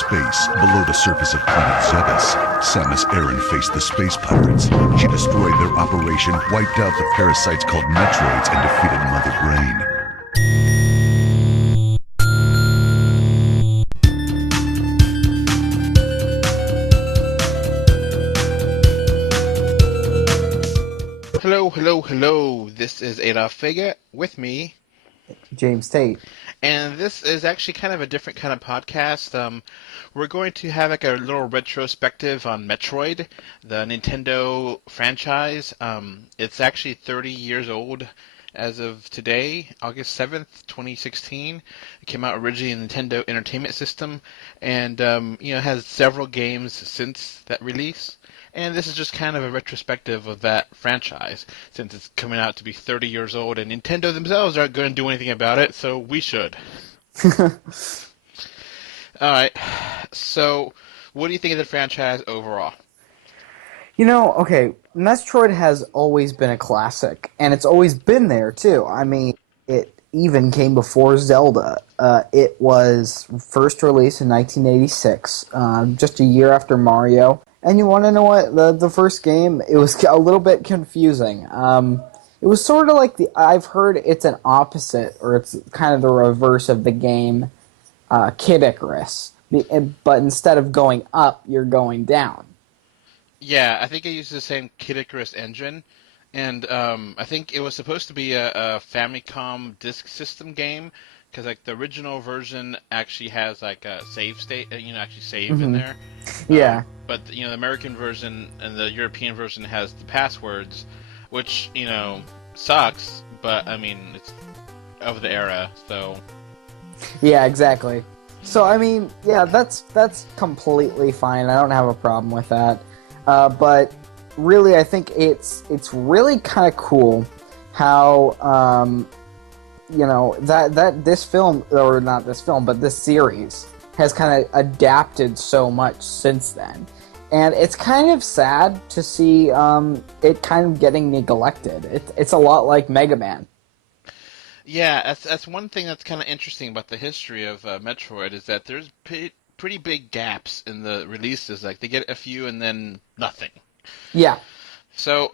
space, below the surface of planet Zebes, Samus Aran faced the space pirates. She destroyed their operation, wiped out the parasites called Metroids, and defeated Mother Brain. Hello. This is Adolph James with me, James Tate. and this is actually kind of a different kind of podcast. We're going to have like a little retrospective on Metroid, the Nintendo franchise. It's actually 30 years old as of today, August 7th, 2016. It came out originally in the Nintendo Entertainment System, and has several games since that release. And this is just kind of a retrospective of that franchise, since it's coming out to be 30 years old, and Nintendo themselves aren't going to do anything about it, so we should. Alright, so what do you think of the franchise overall? Okay, Metroid has always been a classic, and it's always been there, too. I mean, it even came before Zelda. It was first released in 1986, just a year after Mario. And you want to know what? The first game, it was a little bit confusing. It was sort of like I've heard it's an opposite, or it's kind of the reverse of the game Kid Icarus. But instead of going up, you're going down. Yeah, I think it uses the same Kid Icarus engine, and I think it was supposed to be a Famicom Disk System game, because like the original version actually has like a save state, actually save in there. Yeah. But the American version and the European version has the passwords, which sucks. But I mean, it's of the era, so. Yeah, exactly. So I mean, yeah, that's completely fine. I don't have a problem with that. But really, I think it's really kind of cool how that this film, or not this film, but this series has kind of adapted so much since then. And it's kind of sad to see it kind of getting neglected. It's a lot like Mega Man. Yeah, that's one thing that's kind of interesting about the history of Metroid, is that there's pretty big gaps in the releases. Like they get a few and then nothing. Yeah. So,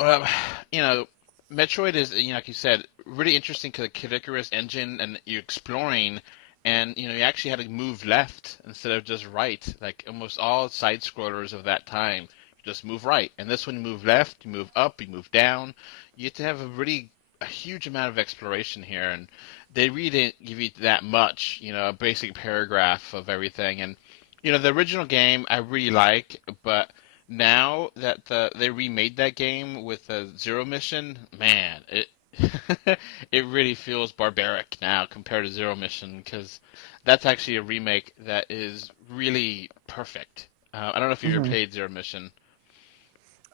Metroid is, like you said, really interesting because the Kid Icarus engine, and you're exploring, and you actually had to move left instead of just right. Like almost all side scrollers of that time, you just move right, and this one you move left, you move up, you move down. You have to have a huge amount of exploration here, and they really didn't give you that much. A basic paragraph of everything, and the original game I really like, but now that they remade that game with a Zero Mission, man, it it really feels barbaric now compared to Zero Mission, because that's actually a remake that is really perfect. I don't know if you ever played Zero Mission.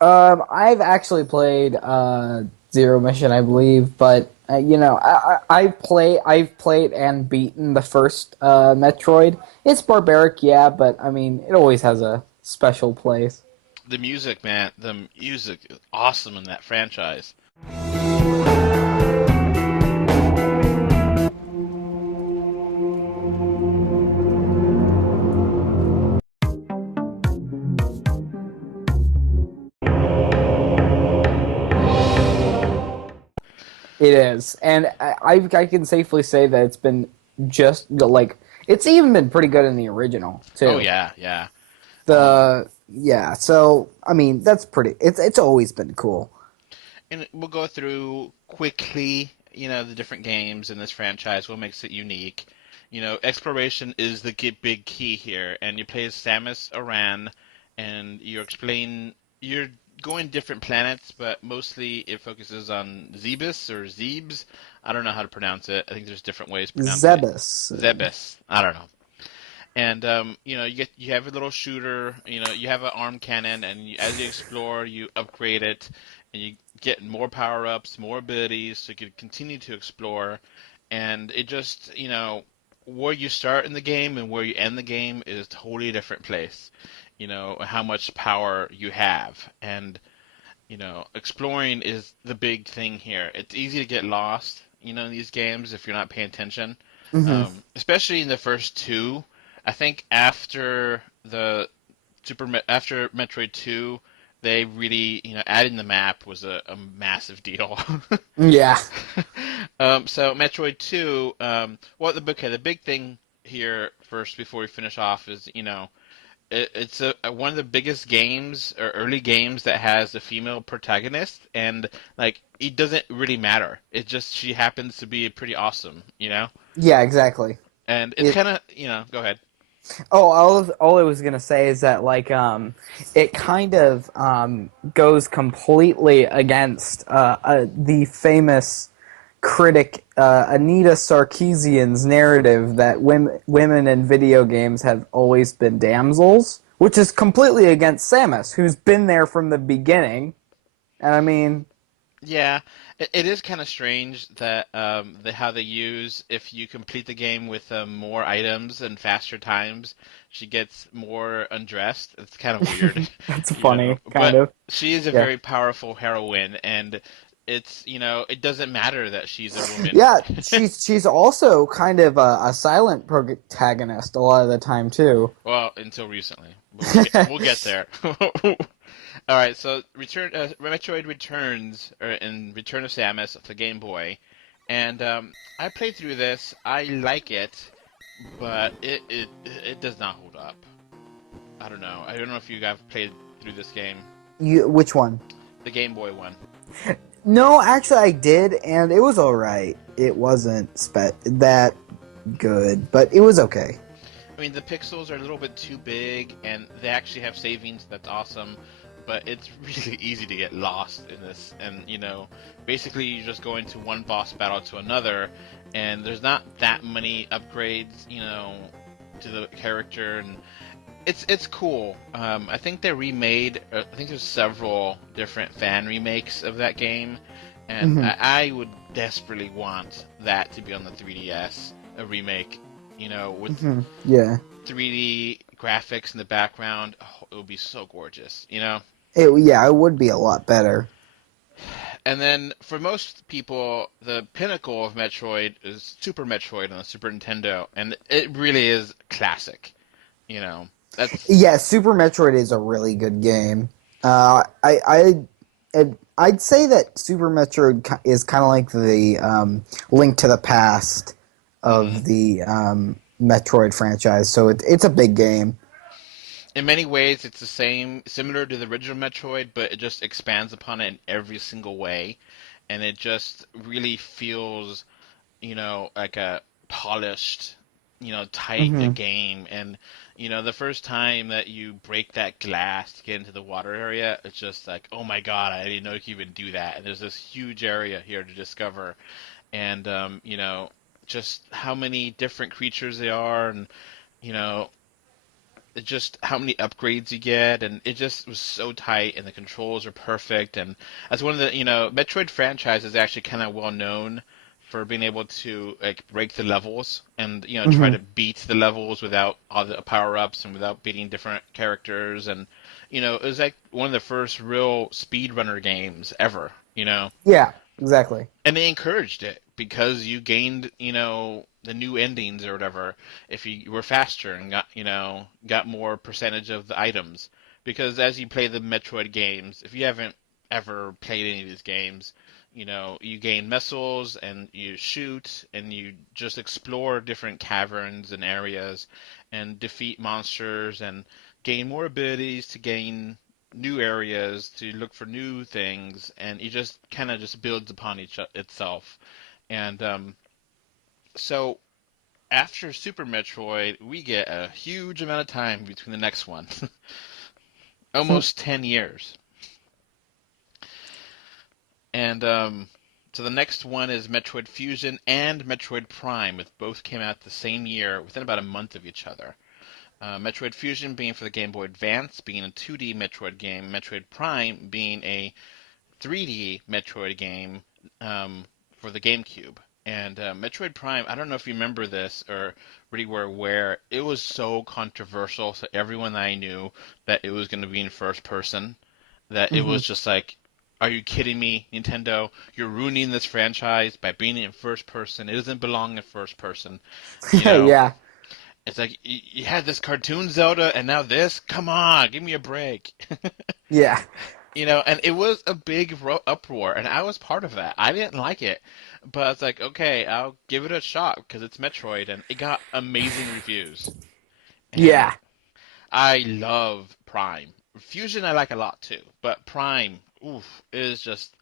I've actually played Zero Mission, I believe, but I've played and beaten the first Metroid. It's barbaric, yeah, but I mean, it always has a special place. The music, man, the music is awesome in that franchise. It is, and I can safely say that it's been just like it's even been pretty good in the original too. Oh yeah. Yeah. So I mean, that's pretty. It's always been cool. And we'll go through quickly, the different games in this franchise, what makes it unique. Exploration is the big key here, and you play as Samus Aran, and you're going different planets, but mostly it focuses on Zebes or Zebes. I don't know how to pronounce it. I think there's different ways to pronounce Zebes. it. Zebes. I don't know. And you have a little shooter. You have an arm cannon, and as you explore, you upgrade it, and you get more power ups, more abilities, so you can continue to explore. And it just where you start in the game and where you end the game is a totally different place. How much power you have, and exploring is the big thing here. It's easy to get lost, in these games if you're not paying attention. Mm-hmm. Especially in the first two. I think after after Metroid 2, they really, adding the map was a massive deal. Yeah. So Metroid 2, the big thing here first before we finish off is, it's one of the biggest games or early games that has a female protagonist, and like it doesn't really matter. It just she happens to be pretty awesome. Yeah, exactly. And it's It kind of, go ahead. Oh, all I was gonna say is that it kind of goes completely against the famous critic Anita Sarkeesian's narrative that women in video games have always been damsels, which is completely against Samus, who's been there from the beginning. And I mean, Yeah, it is kind of strange that how they use if you complete the game with more items and faster times, she gets more undressed. It's kind of weird, that's funny, kind But of. she is a Yeah. very powerful heroine, and it doesn't matter that she's a woman. Yeah, she's also kind of a silent protagonist a lot of the time too. Well, until recently, but we'll get there. All right, so Metroid Returns, or in Return of Samus to Game Boy, and I played through this. I like it, but it does not hold up. I don't know. I don't know if you guys played through this game, Which one? the Game Boy one. No, actually, I did, and it was all right. It wasn't that good, but it was okay. I mean, the pixels are a little bit too big, and they actually have savings. That's awesome, but it's really easy to get lost in this. And basically, you just go into one boss battle to another, and there's not that many upgrades, to the character, and it's cool. I think they remade. I think there's several different fan remakes of that game, and Hmm. I would desperately want that to be on the 3DS, a remake. With Yeah. 3D graphics in the background. Oh, it would be so gorgeous. Yeah, it would be a lot better. And then for most people, the pinnacle of Metroid is Super Metroid on the Super Nintendo, and it really is classic. You know, that's Yeah, Super Metroid is a really good game. I'd say that Super Metroid is kind of like the Link to the Past mhm. of the Metroid franchise. So it's a big game. In many ways it's the same, similar to the original Metroid, but it just expands upon it in every single way, and it just really feels like a polished, tight Hmm. game. And, the first time that you break that glass to get into the water area, it's just like, oh my God, I didn't know you could even do that. And there's this huge area here to discover. And, just how many different creatures there are, and, you know, just how many upgrades you get, and it just was so tight, and the controls are perfect. And as one of the, Metroid franchise is actually kind of well known for being able to like break the levels and try Hmm. to beat the levels without all the power ups and without beating different characters. And it was like one of the first real speedrunner games ever. Yeah, exactly. And they encouraged it because you gained, the new endings or whatever if you were faster and got more percentage of the items. Because as you play the Metroid games, if you haven't ever played any of these games, you gain missiles and you shoot and you just explore different caverns and areas and defeat monsters and gain more abilities to gain new areas to look for new things, and it just kind of just builds upon itself. And so after Super Metroid, we get a huge amount of time between the next one, almost 10 years. And so the next one is Metroid Fusion and Metroid Prime, which both came out the same year within about a month of each other. Metroid Fusion being for the Game Boy Advance, being a 2D Metroid game, Metroid Prime being a 3D Metroid game for the GameCube. And Metroid Prime, I don't know if you remember this or really were aware, it was so controversial. So everyone that I knew that it was going to be in first person, that it Hmm. was just like, are you kidding me, Nintendo? You're ruining this franchise by being in first person. It doesn't belong in first person, you know. Yeah. It's like you had this cartoon Zelda, and now this. Come on, give me a break. Yeah. And it was a big uproar, and I was part of that. I didn't like it, but it's like, okay, I'll give it a shot because it's Metroid, and it got amazing reviews. And Yeah. I love Prime. Fusion I like a lot too, but Prime, oof, is just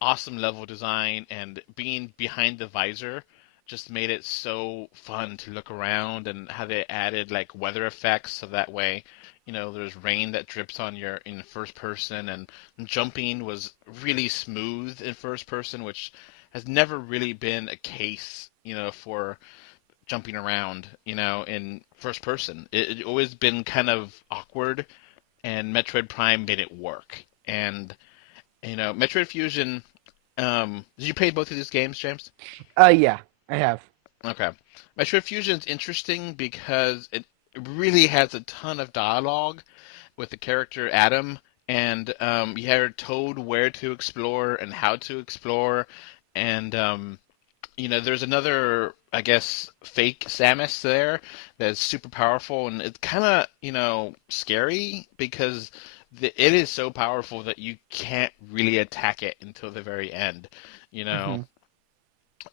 awesome level design, and being behind the visor just made it so fun to look around, and how they added like weather effects so that way, there's rain that drips on your in first person, and jumping was really smooth in first person, which has never really been a case, for jumping around, in first person. It always been kind of awkward, and Metroid Prime made it work. And Metroid Fusion. Did you play both of these games, James? Yeah, I have. Okay. Metroid Fusion is interesting because it really has a ton of dialogue with the character Adam, and you are told where to explore and how to explore, and there's another, I guess, fake Samus there that's super powerful, and it's kind of, scary because it is so powerful that you can't really attack it until the very end, you know. Hmm.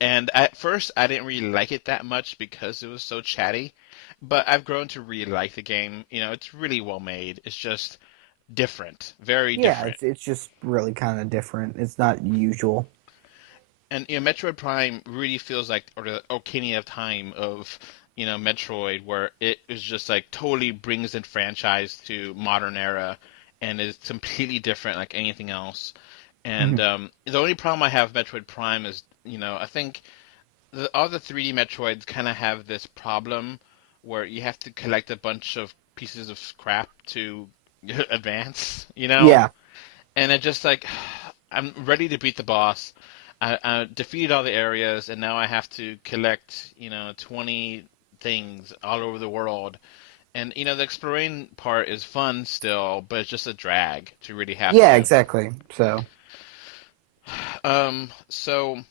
And at first, I didn't really like it that much because it was so chatty, but I've grown to really like the game. It's really well made. It's just different, very Yeah, different. it's just really kind of different. It's not usual. And Metroid Prime really feels like or the Ocarina of Time of Metroid, where it is just like totally brings the franchise to modern era, and is completely different like anything else. And Hmm. the only problem I have with Metroid Prime is I think all the 3D Metroids kind of have this problem where you have to collect a bunch of pieces of scrap to advance. Yeah. And it just like I'm ready to beat the boss. I defeated all the areas, and now I have to collect, 20 things all over the world. And the exploring part is fun still, but it's just a drag to really have Yeah, to. exactly. So, So,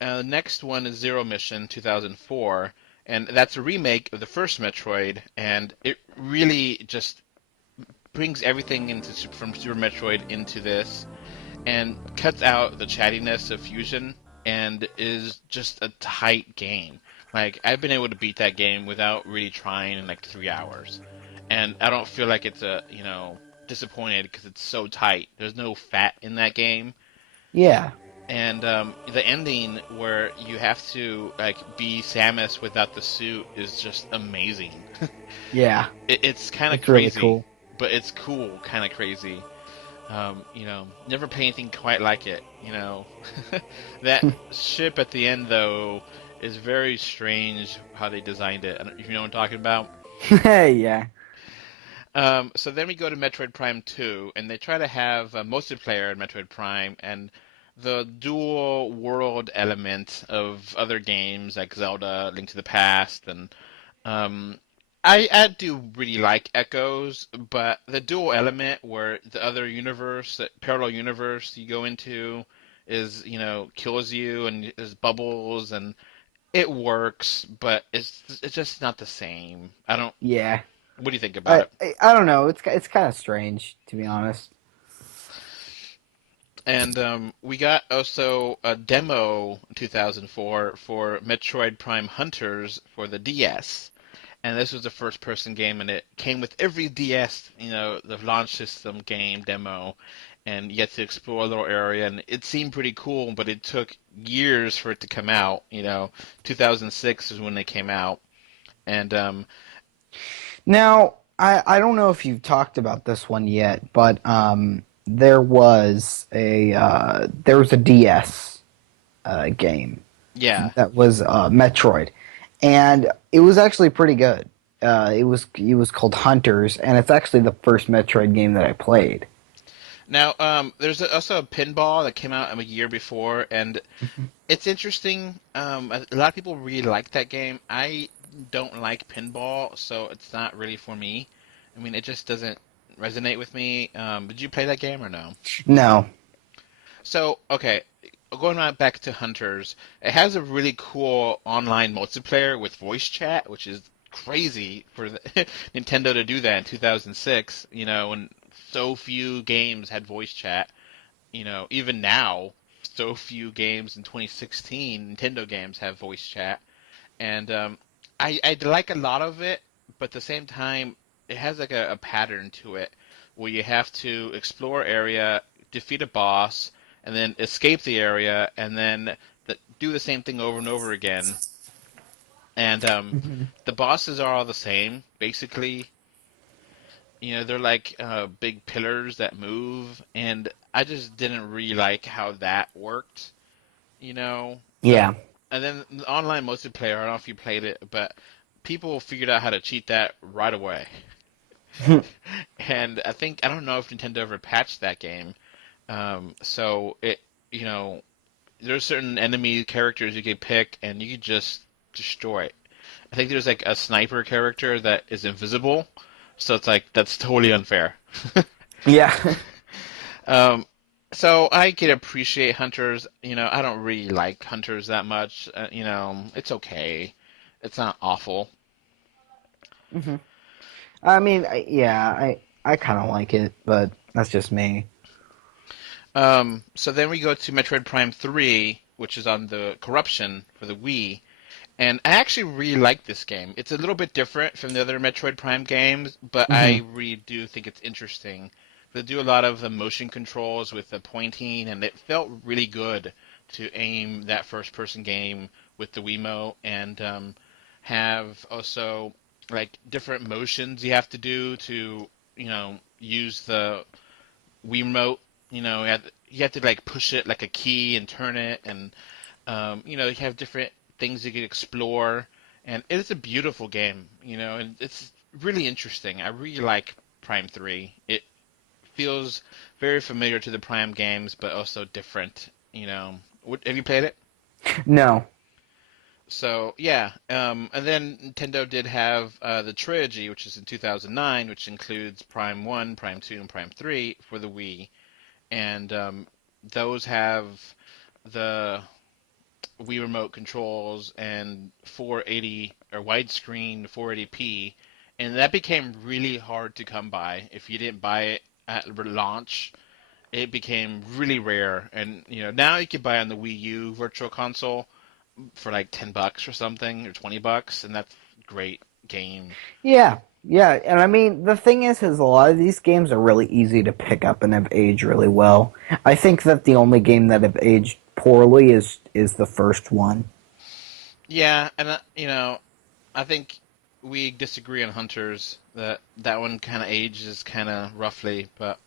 next one is Zero Mission 2004, and that's a remake of the first Metroid, and it really just brings everything from Super Metroid into this, and cuts out the chattiness of Fusion, and is just a tight game. Like, I've been able to beat that game without really trying in like 3 hours. And I don't feel like it's disappointed because it's so tight. There's no fat in that game. yeah. And the ending where you have to like be Samus without the suit is just amazing. Yeah. It's kind of It's really crazy, cool. but it's cool, kind of crazy. Never pay anything quite like it. That ship at the end though is very strange how they designed it. I don't, if you know what I'm talking about. Yeah. So then we go to Metroid Prime 2, and they try to have a multiplayer in Metroid Prime, and the dual world element of other games like Zelda, Link to the Past, and um, I do really like Echoes, but the dual element where the other universe, that parallel universe you go into, is kills you, and there's bubbles, and it works, but it's just not the same. I don't. Yeah. What do you think about I, it? I don't know. It's kind of strange, to be honest. And we got also a demo in 2004 for Metroid Prime Hunters for the DS. And this was a first person game, and it came with every DS, the launch system game demo. And you get to explore a little area, and it seemed pretty cool, but it took years for it to come out. 2006 is when they came out. And Now, I don't know if you've talked about this one yet, but there was a DS game yeah, that was Metroid, and it was actually pretty good. It was called Hunters, and it's actually the first Metroid game that I played. now there's also a pinball that came out a year before, and it's interesting. A lot of people really like that game. I don't like pinball, so it's not really for me. I mean, it just doesn't resonate with me. Did you play that game or no? No. So, okay, going on back to Hunters, it has a really cool online multiplayer with voice chat, which is crazy for Nintendo to do that in 2006. When so few games had voice chat. Even now, so few games in 2016, Nintendo games have voice chat, and I like a lot of it, but at the same time, it has like a pattern to it where you have to explore area, defeat a boss, and then escape the area, and then do the same thing over and over again. And Hmm. the bosses are all the same, basically. They're like big pillars that move, and I just didn't really like how that worked. The Yeah. and then the online multiplayer. I don't know if you played it, but people figured out how to cheat that right away. And I don't know if Nintendo ever patched that game. So you know, there's certain enemy characters you could pick, and you could just destroy it. I think there's like a sniper character that is invisible, so it's like that's totally unfair. Yeah. Um, so I can appreciate hunters. I don't really like hunters that much. It's okay. It's not awful. Hmm. I mean, I kind of like it, but that's just me. So then we go to Metroid Prime 3, which is on the Corruption for the Wii. And I actually really like this game. It's a little bit different from the other Metroid Prime games, but Hmm. I really do think it's interesting. They do a lot of the motion controls with the pointing, and it felt really good to aim that first-person game with the Wiimote and have also like different motions you have to do to, use the Wiimote. You have to like push it like a key and turn it, and you have different things you can explore, and it's a beautiful game, and it's really interesting. I really like Prime 3. It feels very familiar to the Prime games, but also different. Have you played it? No. So yeah, and then Nintendo did have the trilogy, which is in 2009, which includes Prime 1, Prime 2, and Prime 3 for the Wii, and those have the Wii Remote controls and 480 or widescreen 480p, and that became really hard to come by. If you didn't buy it at launch, it became really rare. And now you can buy it on the Wii U Virtual Console for like $10 or something, or $20, and that's a great game. Yeah. Yeah, and I mean the thing is a lot of these games are really easy to pick up and have aged really well. I think that the only game that have aged poorly is the first one. Yeah, and I think we disagree on Hunters. That one kind of ages kind of roughly, but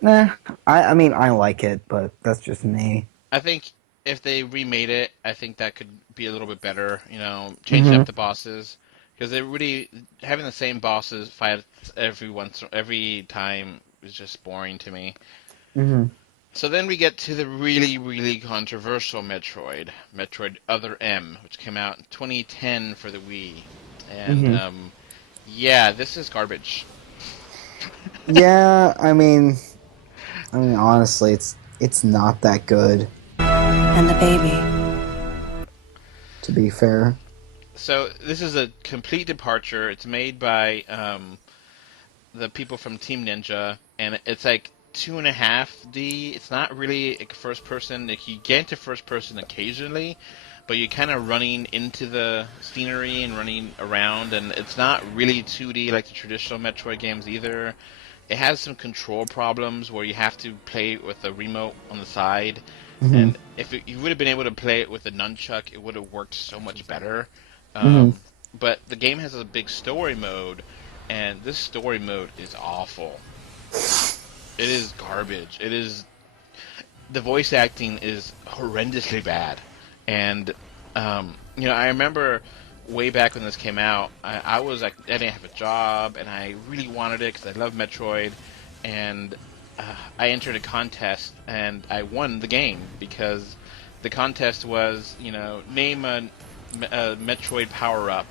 Nah, I mean I like it, but that's just me. I think if they remade it, I think that could be a little bit better. Changing Hmm. up the bosses, because they really having the same bosses fight every time is just boring to me. Hmm. So then we get to the really, really controversial Metroid Other M, which came out in 2010 for the Wii, and Hmm. yeah, this is garbage. Yeah, I mean honestly, it's not that good And the baby. to be fair. So this is a complete departure. It's made by the people from Team Ninja, and it's like 2.5D. It's not really like first person. Like you get into first person occasionally, but you're kind of running into the scenery and running around, and it's not really 2D like the traditional Metroid games either. It has some control problems where you have to play with a remote on the side, Hmm. and if you would have been able to play it with a nunchuck, it would have worked so much better. Hmm. But the game has a big story mode, and this story mode is awful. It is garbage. It is the voice acting is horrendously bad, and I remember way back when this came out, I was like, I didn't have a job, and I really wanted it because I love Metroid, and I entered a contest and I won the game because the contest was, name a Metroid power up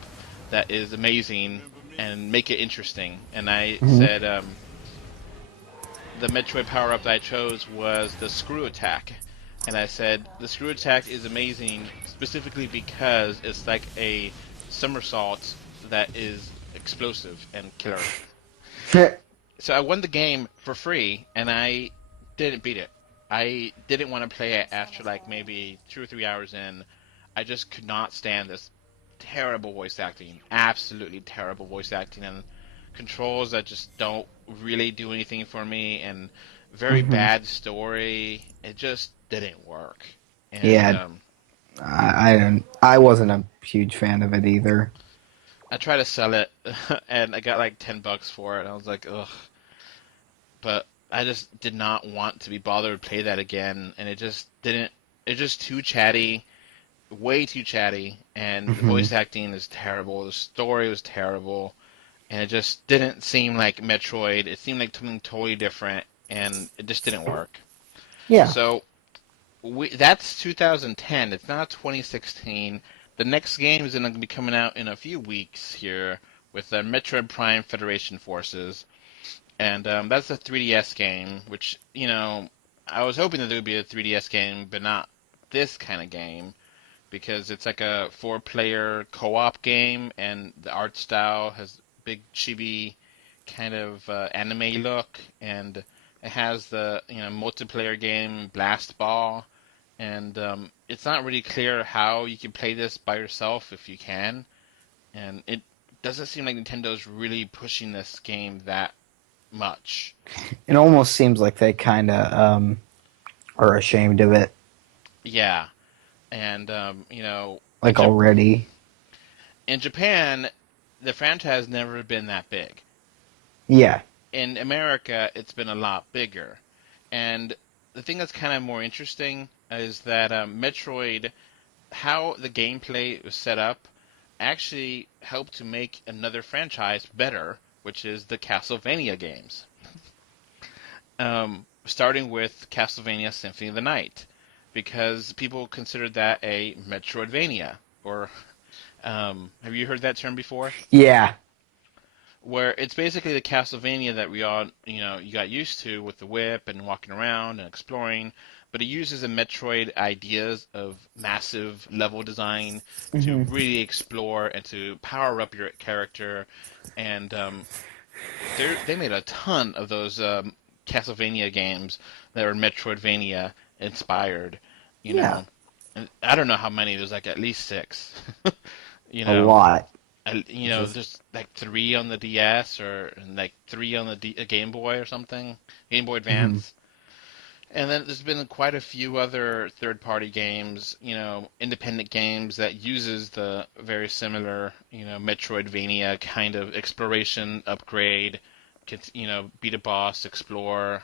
that is amazing and make it interesting, and I Hmm. said. The Metroid power up that I chose was the screw attack. And I said the screw attack is amazing specifically because it's like a somersault that is explosive and killer. So I won the game for free, and I didn't beat it. I didn't want to play it after like maybe 2 or 3 hours in. I just could not stand this terrible voice acting, absolutely terrible voice acting, and controls that just don't really do anything for me, and very bad story. It just didn't work. And Yeah, I wasn't a huge fan of it either. I tried to sell it, and I got like $10 for it, and I was like, ugh. But I just did not want to be bothered to play that again, and it just didn't. It's just too chatty, way too chatty, and the voice acting is terrible. The story was terrible, and it just didn't seem like Metroid. It seemed like something totally different, and it just didn't work. Yeah. So that's 2010. It's now 2016. The next game is going to be coming out in a few weeks here with Metroid Prime Federation Forces. And that's a 3DS game, which, I was hoping that there would be a 3DS game, but not this kind of game, because it's like a 4-player co-op game, and the art style has big chibi kind of anime look, and it has the multiplayer game Blast Ball, and it's not really clear how you can play this by yourself if you can, and it doesn't seem like Nintendo's really pushing this game that much. It almost seems like they kind of are ashamed of it. Yeah, and like already. In Japan, the franchise has never been that big. Yeah. In America, it's been a lot bigger, and the thing that's kind of more interesting is that Metroid, how the gameplay was set up, actually helped to make another franchise better, which is the Castlevania games. Starting with Castlevania Symphony of the Night, because people considered that a Metroidvania, or have you heard that term before? Yeah. Where it's basically the Castlevania that we all, you got used to with the whip and walking around and exploring, but it uses the Metroid ideas of massive level design to really explore and to power up your character. And they made a ton of those Castlevania games that are Metroidvania inspired. You know, and I don't know how many. There's like at least 6. A lot. Just like 3 on the DS or like 3 on the Game Boy or something, Game Boy Advance. And then there's been quite a few other third-party games, independent games that uses the very similar, Metroidvania kind of exploration, upgrade, beat a boss, explore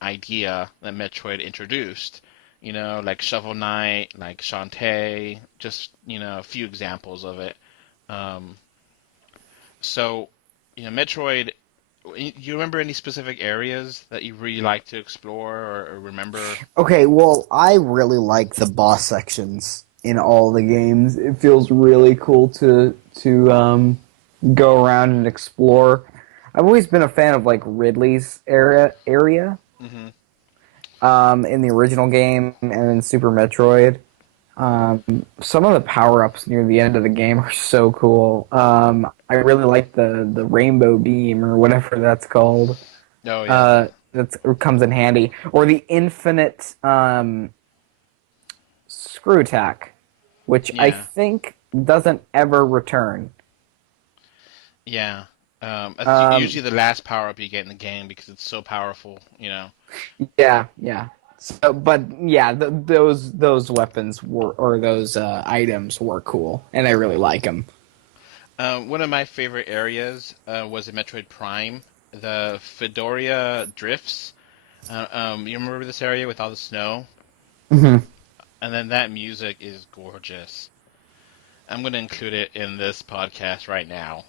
idea that Metroid introduced. Like Shovel Knight, like Shantae, just, a few examples of it. So, Metroid, you remember any specific areas that you really like to explore or remember? Okay, well, I really like the boss sections in all the games. It feels really cool to go around and explore. I've always been a fan of like Ridley's area. In the original game and in Super Metroid. Some of the power-ups near the end of the game are so cool. I really like the rainbow beam or whatever that's called. Oh, yeah. That comes in handy. Or the infinite screw attack, which I think doesn't ever return. Yeah. That's usually the last power-up you get in the game because it's so powerful, Yeah. So, but yeah, those weapons or those items were cool, and I really like them. One of my favorite areas was in Metroid Prime, the Fedoria Drifts. You remember this area with all the snow? Mm-hmm. And then that music is gorgeous. I'm going to include it in this podcast right now.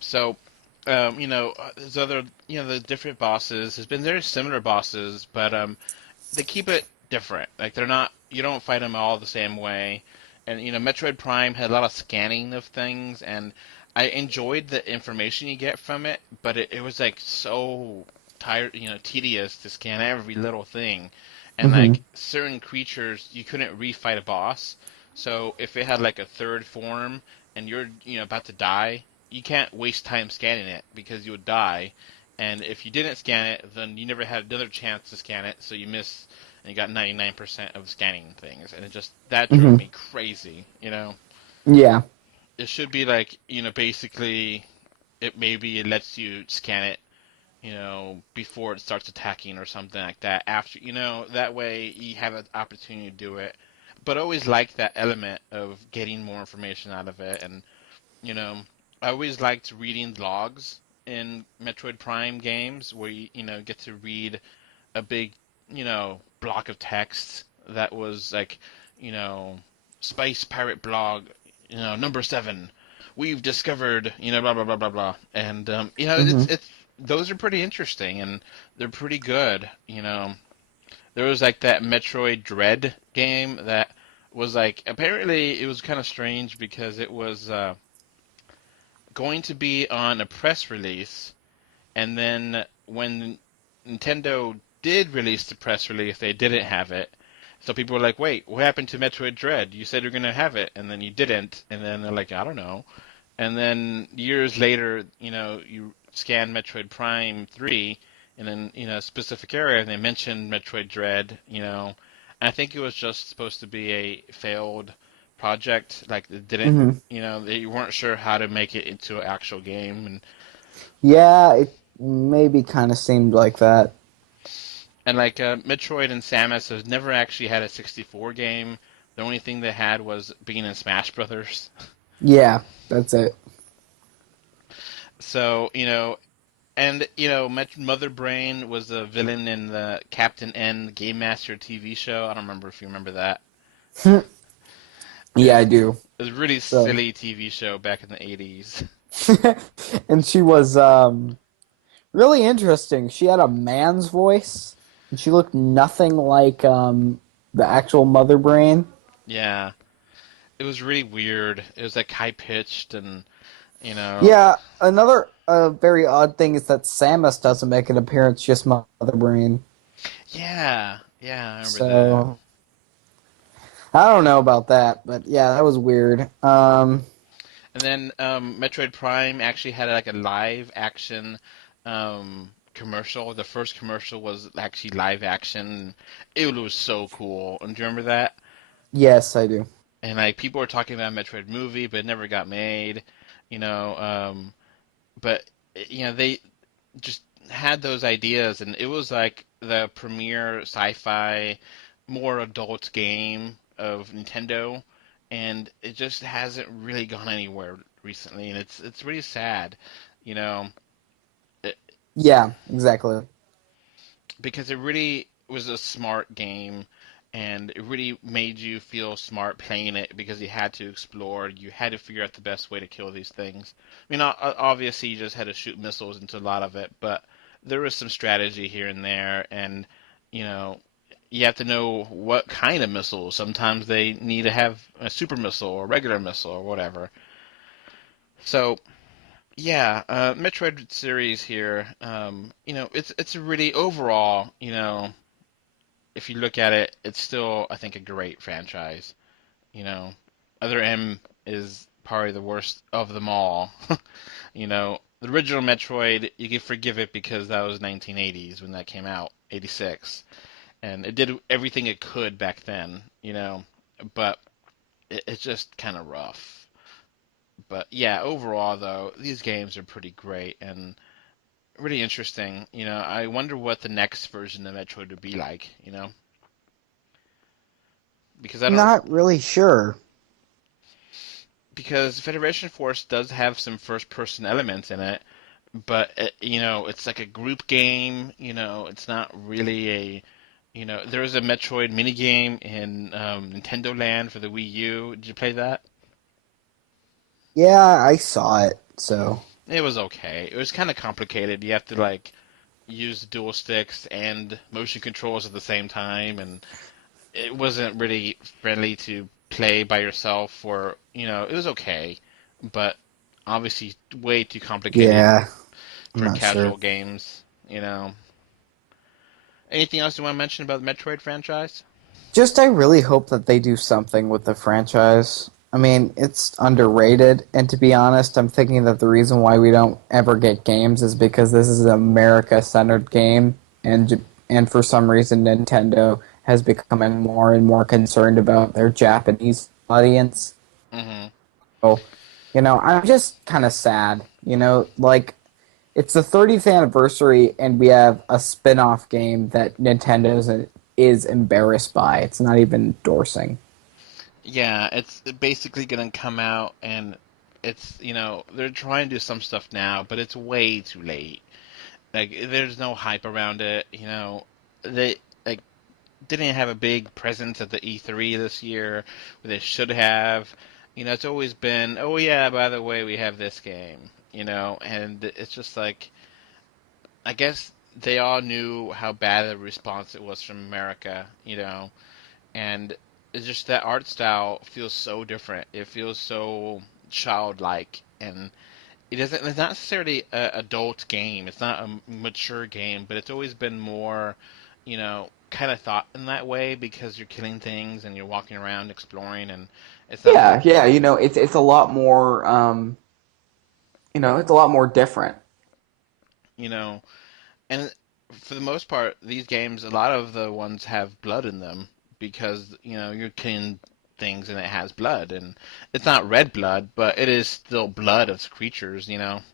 So, there's other, the different bosses. There's been very similar bosses, but they keep it different. Like they're not, you don't fight them all the same way. And Metroid Prime had a lot of scanning of things, and I enjoyed the information you get from it, but it was like so tired, tedious to scan every little thing. And Mm-hmm. like certain creatures, you couldn't refight a boss. So if it had like a third form and you're about to die, you can't waste time scanning it because you would die. And if you didn't scan it, then you never had another chance to scan it, so you miss and you got 99% of scanning things, and that drove Mm-hmm. me crazy. Yeah. It should be like basically it lets you scan it before it starts attacking or something like that. After that way you have an opportunity to do it. But I always like that element of getting more information out of it, and you know I always liked reading logs in Metroid Prime games where you get to read a big, block of text that was like, you know, Space Pirate Blog, number 7. We've discovered, blah blah blah blah blah, and Mm-hmm. it's those are pretty interesting and they're pretty good. There was like that Metroid Dread game that was like apparently it was kind of strange because it was going to be on a press release, and then when Nintendo did release the press release, they didn't have it. So people were like, "Wait, what happened to Metroid Dread? You said you're gonna have it, and then you didn't." And then they're like, "I don't know." And then years later, you scan Metroid Prime 3 in a specific area, and they mentioned Metroid Dread. I think it was just supposed to be a failed project. Like it didn't, Mm-hmm. they weren't sure how to make it into an actual game, Yeah, it maybe kind of seemed like that. And like Metroid and Samus has never actually had a 64 game. The only thing they had was being in Smash Brothers. Yeah, that's it. So, and Mother Brain was a villain in the Captain N Game Master TV show. I don't remember if you remember that. Yeah, I do. It was a really So, silly TV show back in the 80s. and she was really interesting. She had a man's voice, and she looked nothing like the actual Mother Brain. Yeah, it was really weird. It was like high pitched and you know, Yeah, another very odd thing is that Samus doesn't make an appearance, just Mother Brain. yeah, I remember that. So I don't know about that, but yeah, that was weird. And then Metroid Prime actually had like a live action commercial. The first commercial was actually live action. It was so cool. And do you remember that? Yes, I do. And like people were talking about a Metroid movie, but it never got made. You know, but they just had those ideas, and it was like the premier sci-fi, more adult game of Nintendo, and it just hasn't really gone anywhere recently, and it's really sad, you know, it, Yeah, exactly. because it really was a smart game. And it really made you feel smart playing it because you had to explore, you had to figure out the best way to kill these things. I mean, obviously, you just had to shoot missiles into a lot of it, but there was some strategy here and there, and you know, you have to know what kind of missiles. Sometimes they need to have a super missile or a regular missile or whatever. So, yeah, Metroid series here, it's a really overall, if you look at it, it's still, I think, a great franchise. You know, Other M is probably the worst of them all. The original Metroid, you can forgive it because that was 1980s when that came out, 86, and it did everything it could back then. But it's just kind of rough. But yeah, overall though, these games are pretty great and really interesting. I wonder what the next version of Metroid would be like. Because I don't Not really sure. because Federation Force does have some first person elements in it, but it's like a group game. It's not really there was a Metroid minigame in Nintendo Land for the Wii U. Did you play that? Yeah, I saw it. So It was okay. It was kind of complicated. You have to like use dual sticks and motion controls at the same time, and it wasn't really friendly to play by yourself. Or it was okay, but obviously way too complicated yeah, I'm for not sure. casual games. Anything else you want to mention about the Metroid franchise? Just I really hope that they do something with the franchise. I mean, it's underrated, and to be honest, I'm thinking that the reason why we don't ever get games is because this is an America-centered game, and for some reason Nintendo has become more and more concerned about their Japanese audience. Hmm. So, I'm just kind of sad. Like it's the 30th anniversary, and we have a spin-off game that Nintendo is embarrassed by. It's not even endorsing. Yeah, it's basically gonna come out, and it's they're trying to do some stuff now, but it's way too late. Like there's no hype around it. They like didn't have a big presence at the E3 this year, where they should have. It's always been, oh yeah, by the way, we have this game. And it's just like I guess they all knew how bad the response it was from America. And it's just that art style feels so different. It feels so childlike, and it's not necessarily a adult game. It's not a mature game, but it's always been more, kind of thought in that way because you're killing things and you're walking around exploring, and it's not like, Yeah, yeah, it's a lot more it's a lot more different. you know, and for the most part, these games, a lot of the ones have blood in them because you're killing things and it has blood, and it's not red blood, but it is still blood of creatures, and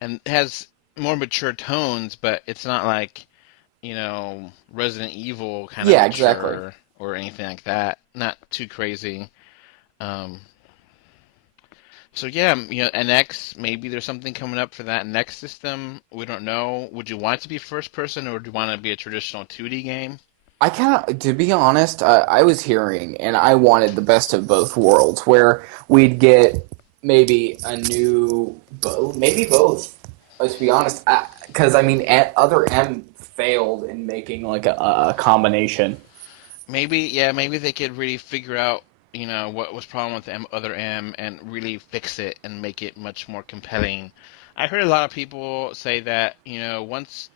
it has more mature tones, but it's not like Resident Evil kind of Yeah, exactly. mature or anything like that. Not too crazy. Um, so yeah, NX, maybe there's something coming up for that next system. We don't know. Would you want it to be first person, or do you want it to be a traditional 2D game? I kind of, to be honest, I was hearing, and I wanted the best of both worlds, where we'd get maybe a new, maybe both. Let's be honest, because I mean, Other M failed in making like a combination. Maybe, yeah, maybe they could really figure out, what was problem with Other M and really fix it and make it much more compelling. I heard a lot of people say that, once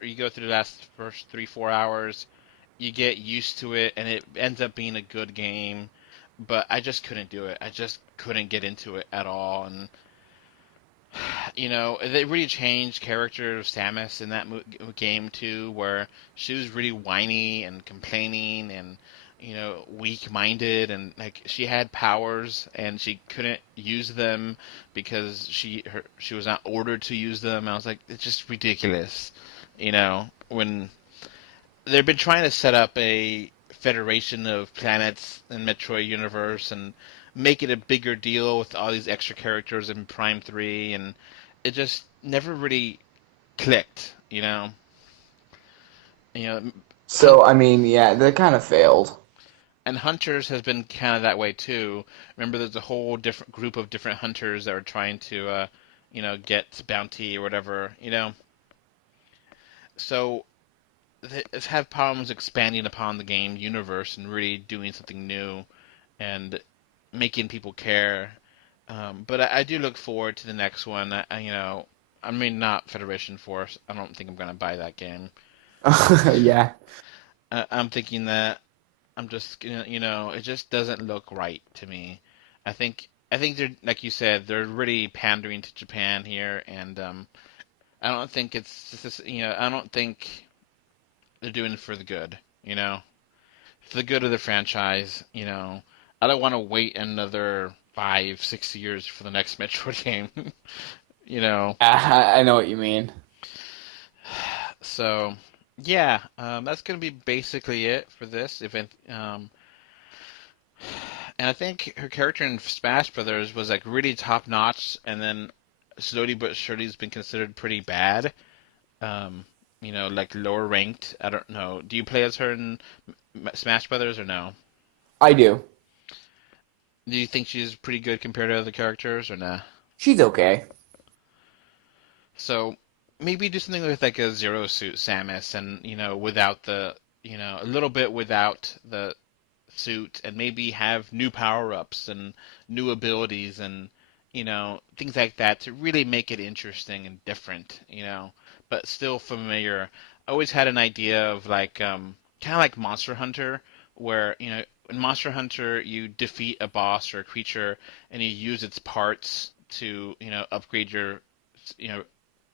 you go through the first 3-4 hours, you get used to it and it ends up being a good game. But I just couldn't do it. I just couldn't get into it at all. And they really changed character of Samus in that game too, where she was really whiny and complaining and weak-minded, and like she had powers and she couldn't use them because she was not ordered to use them. I was like, it's just ridiculous, when they've been trying to set up a federation of planets in Metroid universe and make it a bigger deal with all these extra characters in Prime 3, and it just never really clicked, you know So, I mean, yeah, that kind of failed. and Hunters has been kind of that way too. Remember, there's a whole different group of different hunters that are trying to get bounty or whatever, so it's had problems expanding upon the game universe and really doing something new and making people care. But I do look forward to the next one. I mean, not Federation Force. I don't think I'm gonna buy that game. Yeah. I'm thinking that I'm just it just doesn't look right to me. I think they're, like you said, they're really pandering to Japan here, and I don't think I don't think they're doing it for the good. For the good of the franchise. I don't want to wait another 5-6 years for the next Metroid game. you know. I know what you mean. So yeah, that's gonna be basically it for this event. And I think her character in Smash Brothers was like really top notch, and then slowly but surely has been considered pretty bad. Like lower ranked. I don't know. Do you play as her in Smash Brothers or no? I do. Do you think she's pretty good compared to other characters or nah? She's okay. So maybe do something with like a Zero Suit Samus, and without the a little bit without the suit, and maybe have new power ups and new abilities and things like that to really make it interesting and different, but still familiar. I always had an idea of like kind of like Monster Hunter, where in Monster Hunter you defeat a boss or a creature and you use its parts to upgrade your you know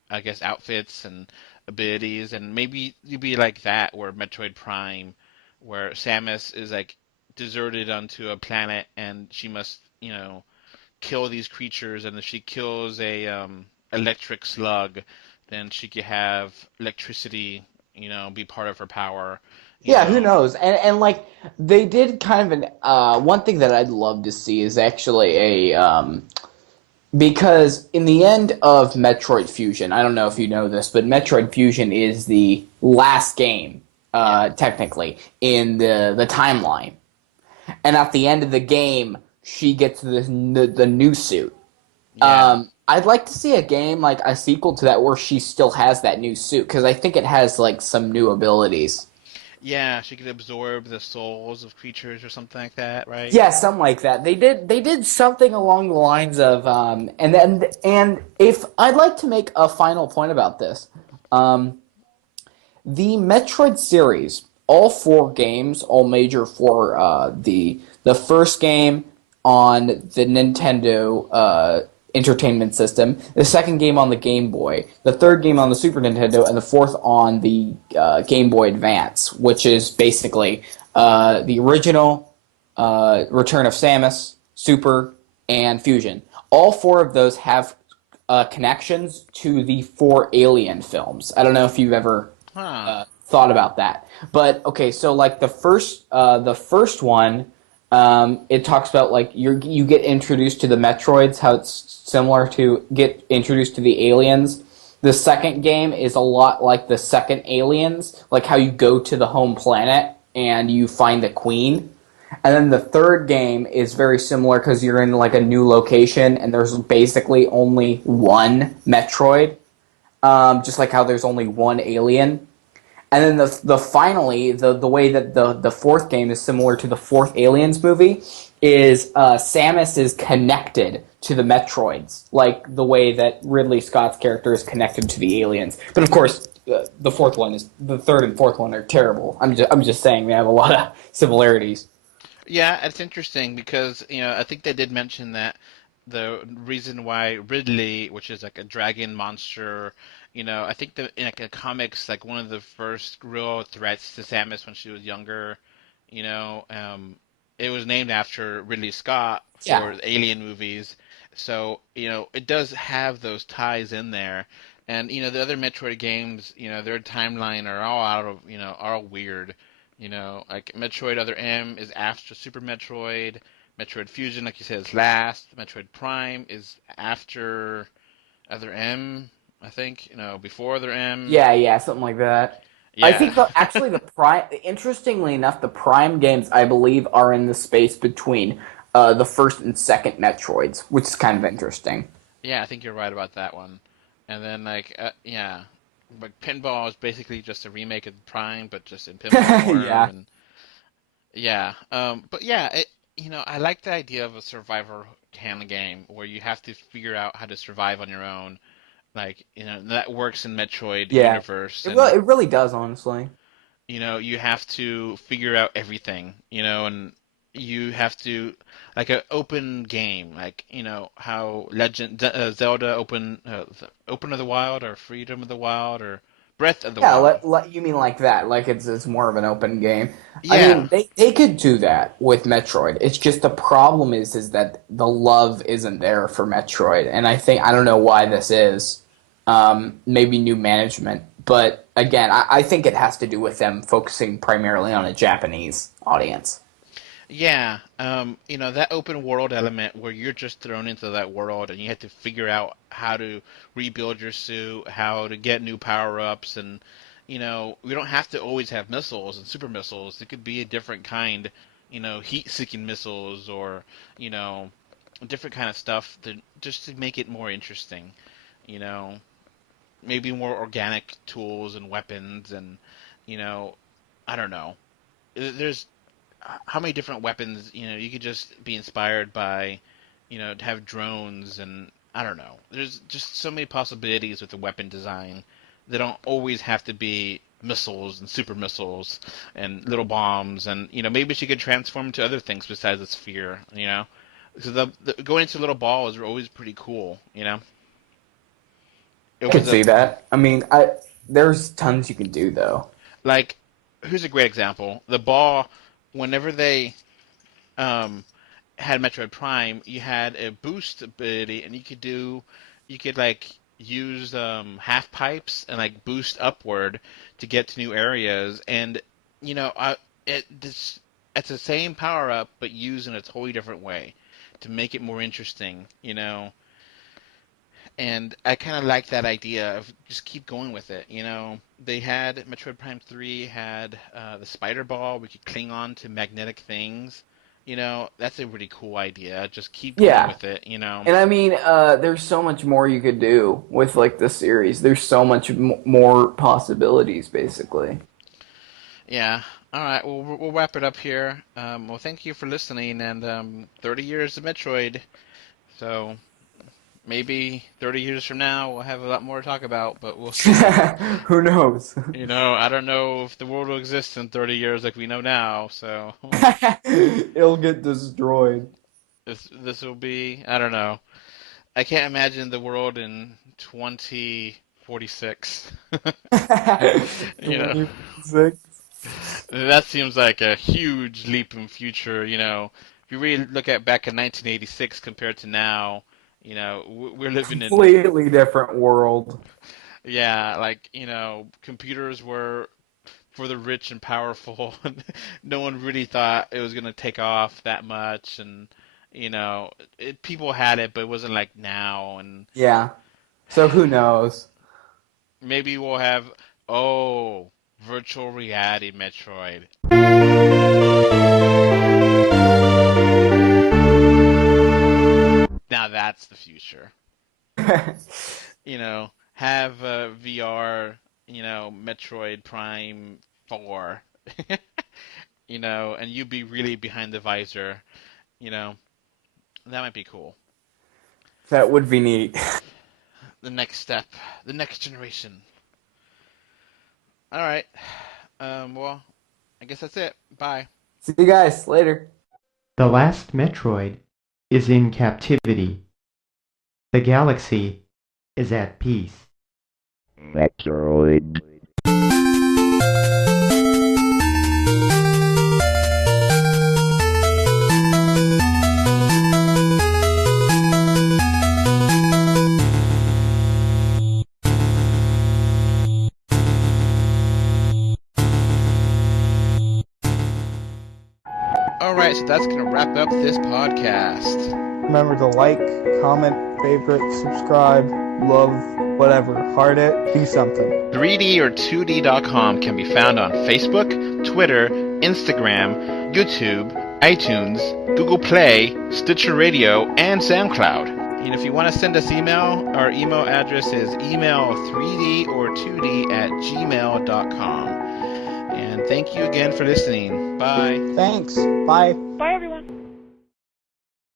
I guess outfits and abilities, and maybe you'd be like that where Metroid Prime, where Samus is like deserted onto a planet and she must kill these creatures, and if she kills a electric slug, then she could have electricity be part of her power. you Yeah, who know knows? And like they did kind of an one thing that I'd love to see is actually a because in the end of Metroid Fusion, I don't know if you know this, but Metroid Fusion is the last game, yeah. technically, in the timeline. And at the end of the game, she gets the new suit. Yeah. I'd like to see a game like a sequel to that where she still has that new suit because I think it has like some new abilities. Yeah, she could absorb the souls of creatures or something like that, right? Yeah, something like that. They did something along the lines of and if I'd like to make a final point about this. The Metroid series, all four games, all major for the first game on the Nintendo Entertainment System, the second game on the Game Boy, the third game on the Super Nintendo, and the fourth on the Game Boy Advance, which is basically the original Return of Samus, Super, and Fusion. All four of those have connections to the four Alien films. I don't know if you've ever Huh. thought about that. But okay, so like the first one, it talks about like you get introduced to the Metroids, how it's similar to get introduced to the aliens. The second game is a lot like the second Aliens, like how you go to the home planet and you find the queen. And then the third game is very similar because you're in like a new location and there's basically only one Metroid, just like how there's only one alien. And then the way that the fourth game is similar to the fourth Aliens movie is Samus is connected to the Metroids, like the way that Ridley Scott's character is connected to the aliens. But of course, the third and fourth one are terrible. I'm just saying they have a lot of similarities. Yeah, it's interesting because, I think they did mention that the reason why Ridley, which is like a dragon monster, I think that in like the comics, like one of the first real threats to Samus when she was younger, you know, um, it was named after Ridley Scott Yeah. for the Alien movies. So, it does have those ties in there. And, the other Metroid games, their timeline are all are all weird. Like Metroid Other M is after Super Metroid. Metroid Fusion, like you said, is last. Metroid Prime is after Other M, I think. Before Other M. Yeah, something like that. I Yeah. think actually the Prime, interestingly enough, the Prime games I believe are in the space between the first and second Metroids, which is kind of interesting. Yeah, I think you're right about that one. And then, like, yeah. But Pinball is basically just a remake of Prime, but just in pinball form. Yeah. And yeah. But yeah, I like the idea of a survivor kind of game where you have to figure out how to survive on your own. Like, that works in Metroid Yeah. universe, It and really does, honestly. you have to figure out everything, and you have to like an open game, like how Zelda Open of the Wild or Freedom of the Wild or Breath of the Yeah, Wild. you mean like that? Like it's more of an open game. I Yeah, mean, they could do that with Metroid. It's just the problem is that the love isn't there for Metroid, and I don't know why this is. Maybe new management, but again, I think it has to do with them focusing primarily on a Japanese audience. yeah. That open world element where you're just thrown into that world and you have to figure out how to rebuild your suit, how to get new power-ups, and we don't have to always have missiles and super missiles. It could be a different kind, heat-seeking missiles or, you know, different kind of stuff just to make it more interesting. You know, maybe more organic tools and weapons and, you know, I don't know. There's how many different weapons, you could just be inspired by, to have drones and I don't know. There's just so many possibilities with the weapon design. They don't always have to be missiles and super missiles and little bombs and maybe she could transform into other things besides the sphere. So the going into little ball is always pretty cool. It I could opens up see that. I mean, I there's tons you can do though. like here's a great example. The ball whenever they um had Metroid Prime, you had a boost ability, and you could like use half pipes and like boost upward to get to new areas, and it's the same power up, but used in a totally different way to make it more interesting. And I kind of like that idea of just keep going with it. They had Metroid Prime 3 had the spider ball. We could cling on to magnetic things. That's a really cool idea. Just keep going Yeah, with it. and I mean, there's so much more you could do with like the series. There's so much more possibilities, basically. Yeah. All right. Well, we'll wrap it up here. Well, thank you for listening. And 30 years of Metroid. So maybe 30 years from now we'll have a lot more to talk about, but we'll see. Who knows? I don't know if the world will exist in 30 years like we know now, so It'll get destroyed. this will be, I don't know. I can't imagine the world in 2046. You know, 26. that seems like a huge leap in future. If you really look at back in 1986 compared to now, we're living in, Completely different world. yeah, like, computers were for the rich and powerful. No one really thought it was going to take off that much, and people had it, but it wasn't like now. And Yeah. So who knows? maybe we'll have virtual reality Metroid. Now that's the future. Have VR, Metroid Prime 4, and you be really behind the visor, that might be cool. That would be neat. The next step, the next generation. All right. Well, I guess that's it. Bye. See you guys later. The last Metroid is in captivity. The galaxy is at peace. Metroid. Alright, so that's going to wrap up this podcast. Remember to like, comment, favorite, subscribe, love, whatever. Heart it, do something. 3D or 2D.com can be found on Facebook, Twitter, Instagram, YouTube, iTunes, Google Play, Stitcher Radio, and SoundCloud. And if you want to send us email, our email address is email3d or 2d at gmail.com. And thank you again for listening. Bye. Thanks. Bye. Bye, everyone.